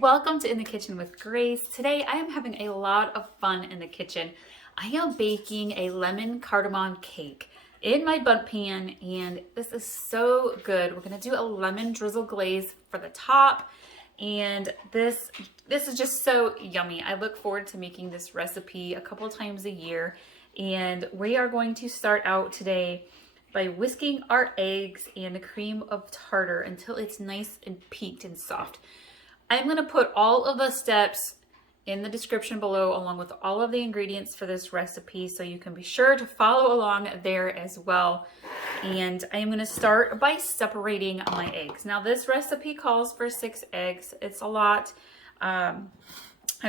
Welcome to In the Kitchen with Grace. Today I am having a lot of fun in the kitchen. I am baking a lemon cardamom cake in my Bundt pan, and this is so good. We're gonna do a lemon drizzle glaze for the top, and this is just so yummy. I look forward to making this recipe a couple times a year, and we are going to start out today by whisking our eggs and the cream of tartar until it's nice and peaked and soft. I'm going to put all of the steps in the description below along with all of the ingredients for this recipe, so you can be sure to follow along there as well. And I am going to start by separating my eggs. Now this recipe calls for 6 eggs. It's a lot. I'm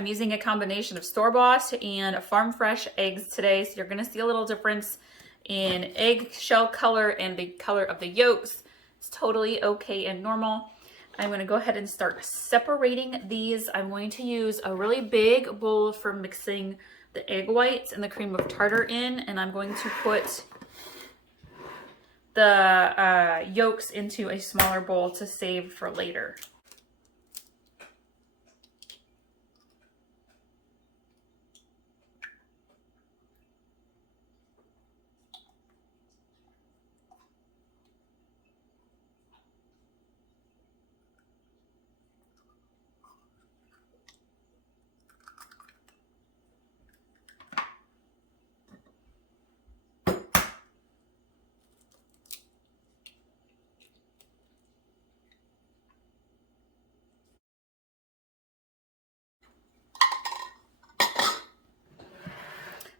using a combination of store-bought and farm fresh eggs today, so you're going to see a little difference in egg shell color and the color of the yolks. It's totally okay and normal. I'm going to go ahead and start separating these. I'm going to use a really big bowl for mixing the egg whites and the cream of tartar in, and I'm going to put the yolks into a smaller bowl to save for later.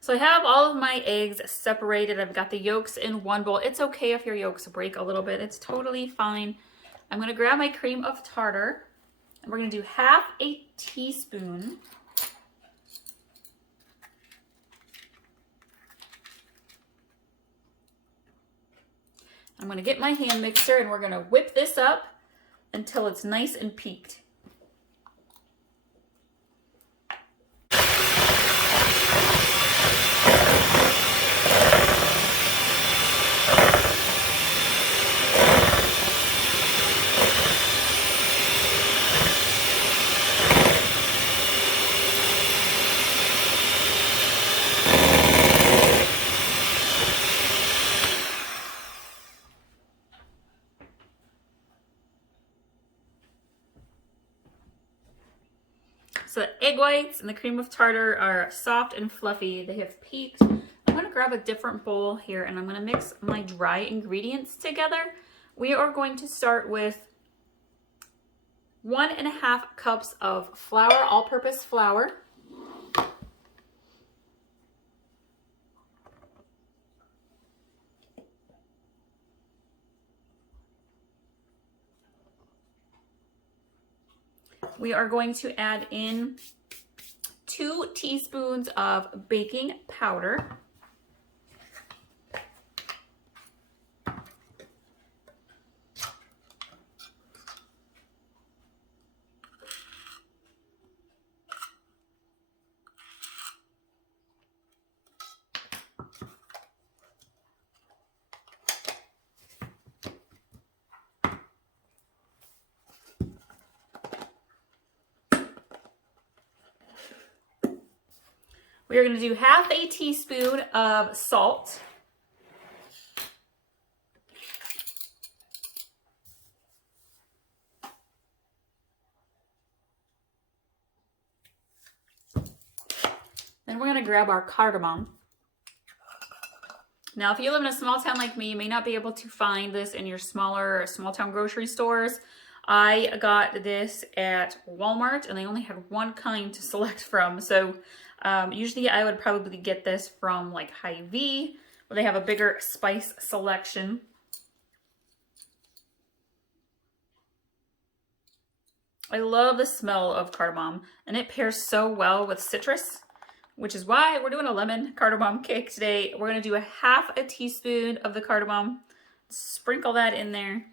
So I have all of my eggs separated. I've got the yolks in one bowl. It's okay if your yolks break a little bit. It's totally fine. I'm going to grab my cream of tartar, and we're going to do half a teaspoon. I'm going to get my hand mixer, and we're going to whip this up until it's nice and peaked. So the egg whites and the cream of tartar are soft and fluffy. They have peaked. I'm going to grab a different bowl here, and I'm going to mix my dry ingredients together. We are going to start with 1.5 cups of flour, all-purpose flour. We are going to add in 2 teaspoons of baking powder. We are going to do half a teaspoon of salt. Then we're going to grab our cardamom. Now, if you live in a small town like me, you may not be able to find this in your smaller small town grocery stores. I got this at Walmart, and they only had one kind to select from. So usually I would probably get this from like Hy-Vee, where they have a bigger spice selection. I love the smell of cardamom, and it pairs so well with citrus, which is why we're doing a lemon cardamom cake today. We're going to do 1/2 teaspoon of the cardamom. Sprinkle that in there.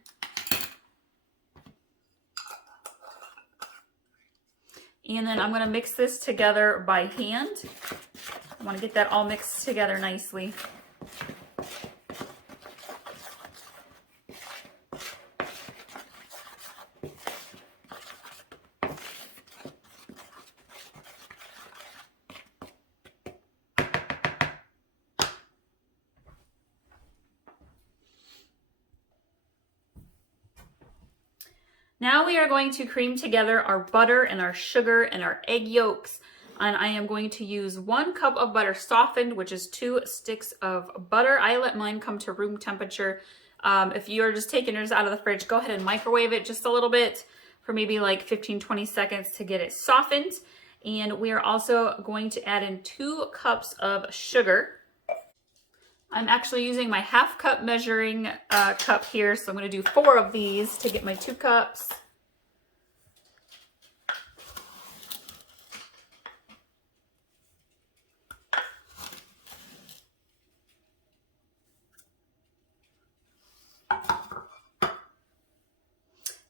And then I'm going to mix this together by hand. I want to get that all mixed together nicely. Now we are going to cream together our butter and our sugar and our egg yolks. And I am going to use 1 cup of butter softened, which is 2 sticks of butter. I let mine come to room temperature. If you're just taking yours out of the fridge, go ahead and microwave it just a little bit for maybe like 15-20 seconds to get it softened. And we are also going to add in 2 cups of sugar. I'm actually using my 1/2 cup measuring cup here, so I'm going to do 4 of these to get my 2 cups.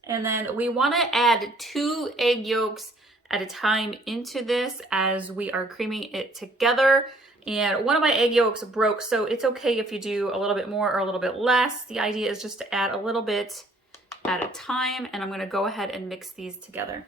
And then we want to add 2 egg yolks at a time into this as we are creaming it together. And one of my egg yolks broke, so it's okay if you do a little bit more or a little bit less. The idea is just to add a little bit at a time, and I'm going to go ahead and mix these together.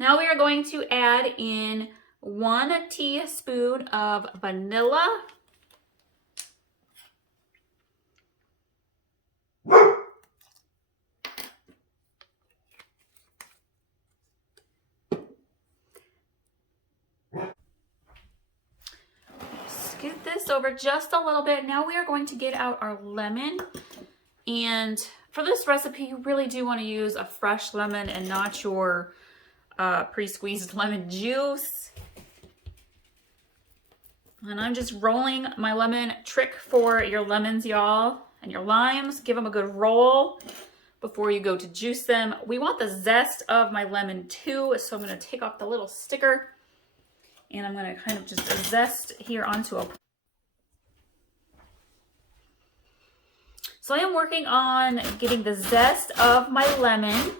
Now we are going to add in 1 teaspoon of vanilla. Scoot this over just a little bit. Now we are going to get out our lemon. And for this recipe, you really do want to use a fresh lemon and not your pre-squeezed lemon juice. And I'm just rolling my lemon. Trick for your lemons, y'all, and your limes. Give them a good roll before you go to juice them. We want the zest of my lemon too, so I'm going to take off the little sticker and I'm going to kind of just zest here onto a... So I am working on getting the zest of my lemon.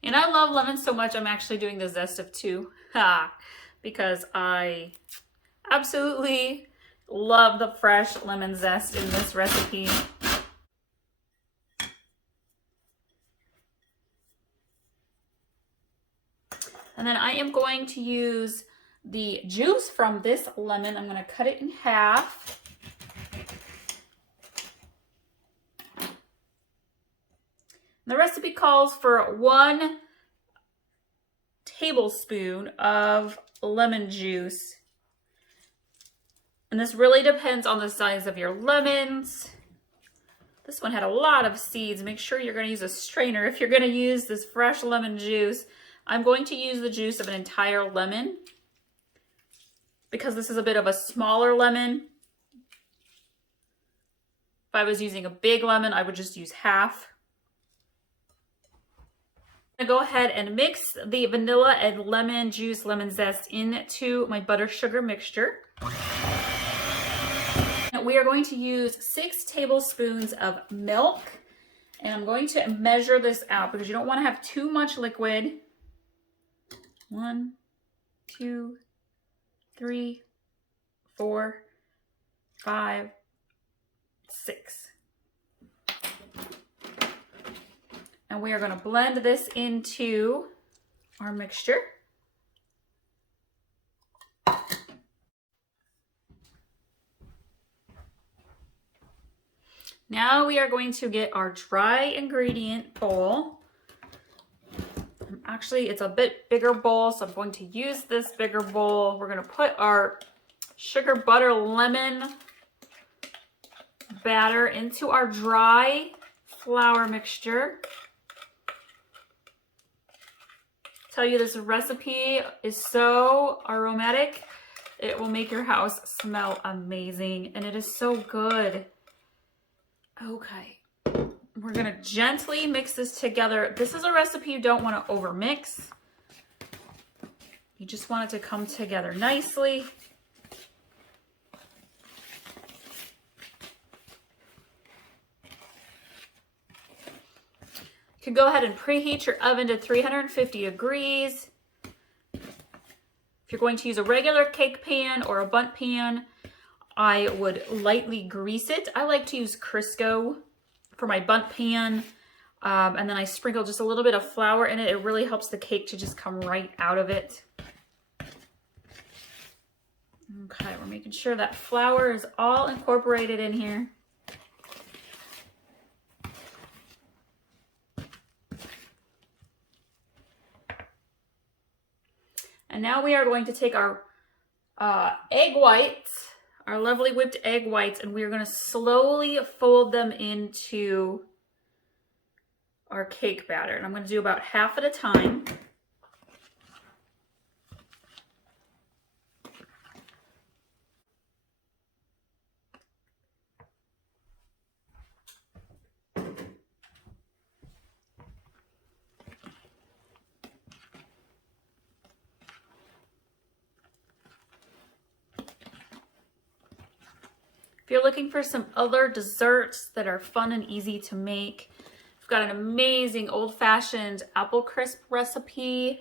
And I love lemon so much, I'm actually doing the zest of 2 because I absolutely love the fresh lemon zest in this recipe. And then I am going to use the juice from this lemon. I'm going to cut it in half. The recipe calls for 1 tablespoon of lemon juice. And this really depends on the size of your lemons. This one had a lot of seeds. Make sure you're going to use a strainer if you're going to use this fresh lemon juice. I'm going to use the juice of an entire lemon because this is a bit of a smaller lemon. If I was using a big lemon, I would just use half. I'm going to go ahead and mix the vanilla and lemon juice, lemon zest into my butter sugar mixture. We are going to use 6 tablespoons of milk, and I'm going to measure this out because you don't want to have too much liquid. 1, 2, 3, 4, 5, 6. And we are going to blend this into our mixture. Now we are going to get our dry ingredient bowl. Actually, it's a bit bigger bowl, so I'm going to use this bigger bowl. We're going to put our sugar, butter, lemon batter into our dry flour mixture. Tell you this recipe is so aromatic. It will make your house smell amazing, and it is so good. Okay, we're gonna gently mix this together. This is a recipe you don't want to over mix. You just want it to come together nicely. You can go ahead and preheat your oven to 350 degrees. If you're going to use a regular cake pan or a bundt pan, I would lightly grease it. I like to use Crisco for my bundt pan, and then I sprinkle just a little bit of flour in it. It really helps the cake to just come right out of it. Okay, we're making sure that flour is all incorporated in here. And now we are going to take our egg whites, our lovely whipped egg whites, and we are going to slowly fold them into our cake batter. And I'm going to do about half at a time. If you're looking for some other desserts that are fun and easy to make, we've got an amazing old-fashioned apple crisp recipe.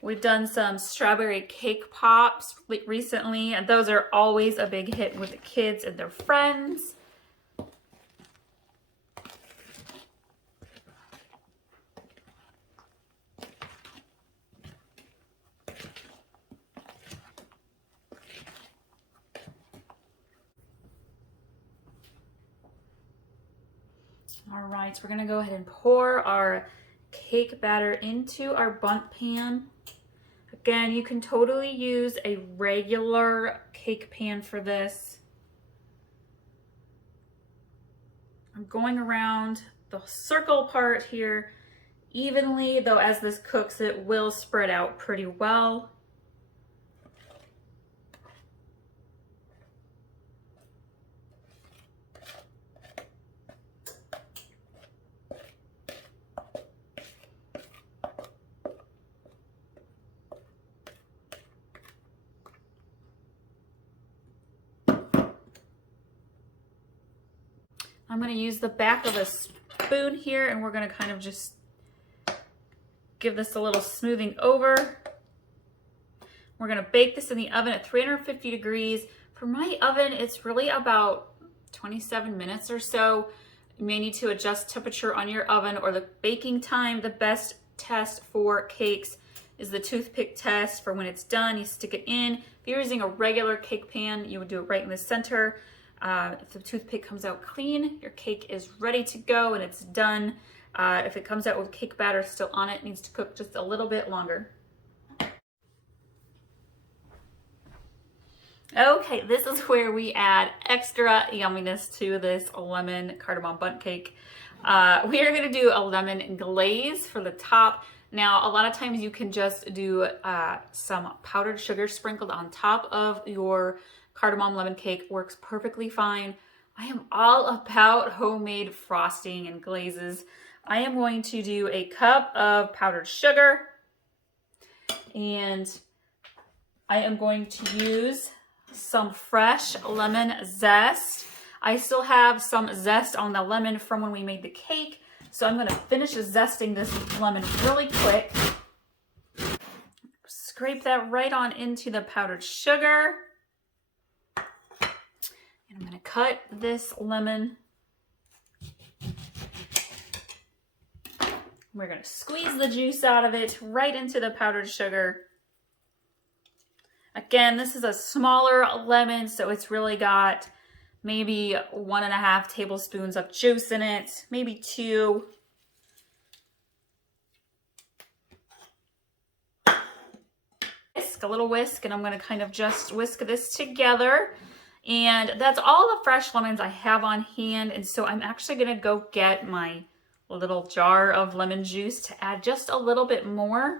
We've done some strawberry cake pops recently, and those are always a big hit with the kids and their friends. All right, so we're gonna go ahead and pour our cake batter into our bundt pan. Again, you can totally use a regular cake pan for this. I'm going around the circle part here evenly, though as this cooks, it will spread out pretty well. I'm going to use the back of a spoon here, and we're going to kind of just give this a little smoothing over. We're going to bake this in the oven at 350 degrees. For my oven, it's really about 27 minutes or so. You may need to adjust temperature on your oven or the baking time. The best test for cakes is the toothpick test. For when it's done, you stick it in. If you're using a regular cake pan, you would do it right in the center. If the toothpick comes out clean, your cake is ready to go and it's done. If it comes out with cake batter still on it, it needs to cook just a little bit longer. Okay, this is where we add extra yumminess to this lemon cardamom bundt cake. We are going to do a lemon glaze for the top. Now, a lot of times you can just do some powdered sugar sprinkled on top of your cardamom lemon cake. Works perfectly fine. I am all about homemade frosting and glazes. I am going to do a cup of powdered sugar, and I am going to use some fresh lemon zest. I still have some zest on the lemon from when we made the cake, so I'm going to finish zesting this lemon really quick. Scrape that right on into the powdered sugar. And I'm going to cut this lemon. We're going to squeeze the juice out of it right into the powdered sugar. Again, this is a smaller lemon, so it's really got maybe 1.5 tablespoons of juice in it, maybe 2. Whisk, a little whisk, and I'm going to kind of just whisk this together. And that's all the fresh lemons I have on hand, and so I'm actually going to go get my little jar of lemon juice to add just a little bit more,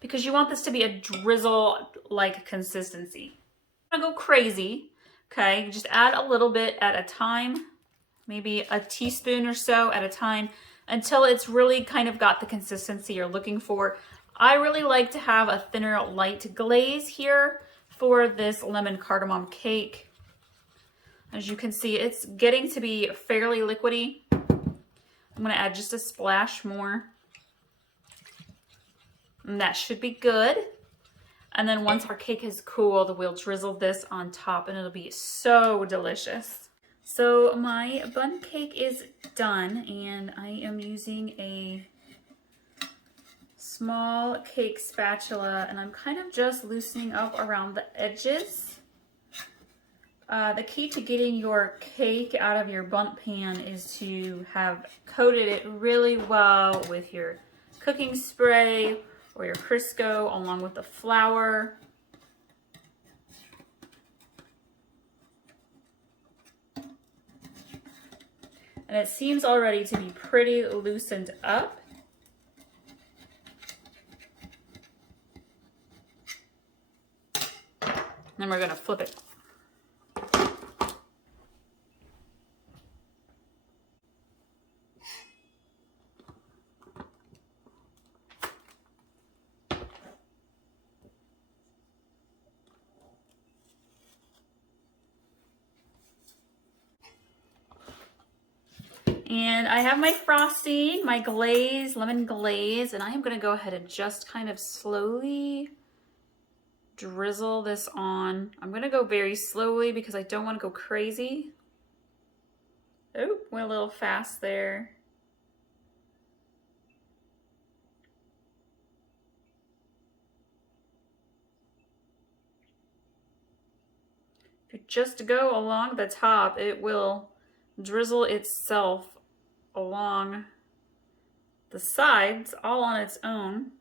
because you want this to be a drizzle-like consistency. I'm gonna go crazy, okay? Just add a little bit at a time, maybe a teaspoon or so at a time, until it's really kind of got the consistency you're looking for. I really like to have a thinner light glaze here for this lemon cardamom cake. As you can see, it's getting to be fairly liquidy. I'm gonna add just a splash more. And that should be good. And then once our cake has cooled, we'll drizzle this on top and it'll be so delicious. So my bundt cake is done and I am using a small cake spatula and I'm kind of just loosening up around the edges. The key to getting your cake out of your bundt pan is to have coated it really well with your cooking spray or your Crisco along with the flour. And it seems already to be pretty loosened up. Then we're gonna flip it. And I have my frosting, my glaze, lemon glaze, and I am gonna go ahead and just kind of slowly drizzle this on. I'm gonna go very slowly because I don't wanna go crazy. Oh, went a little fast there. If you just go along the top, it will drizzle itself along the sides all on its own.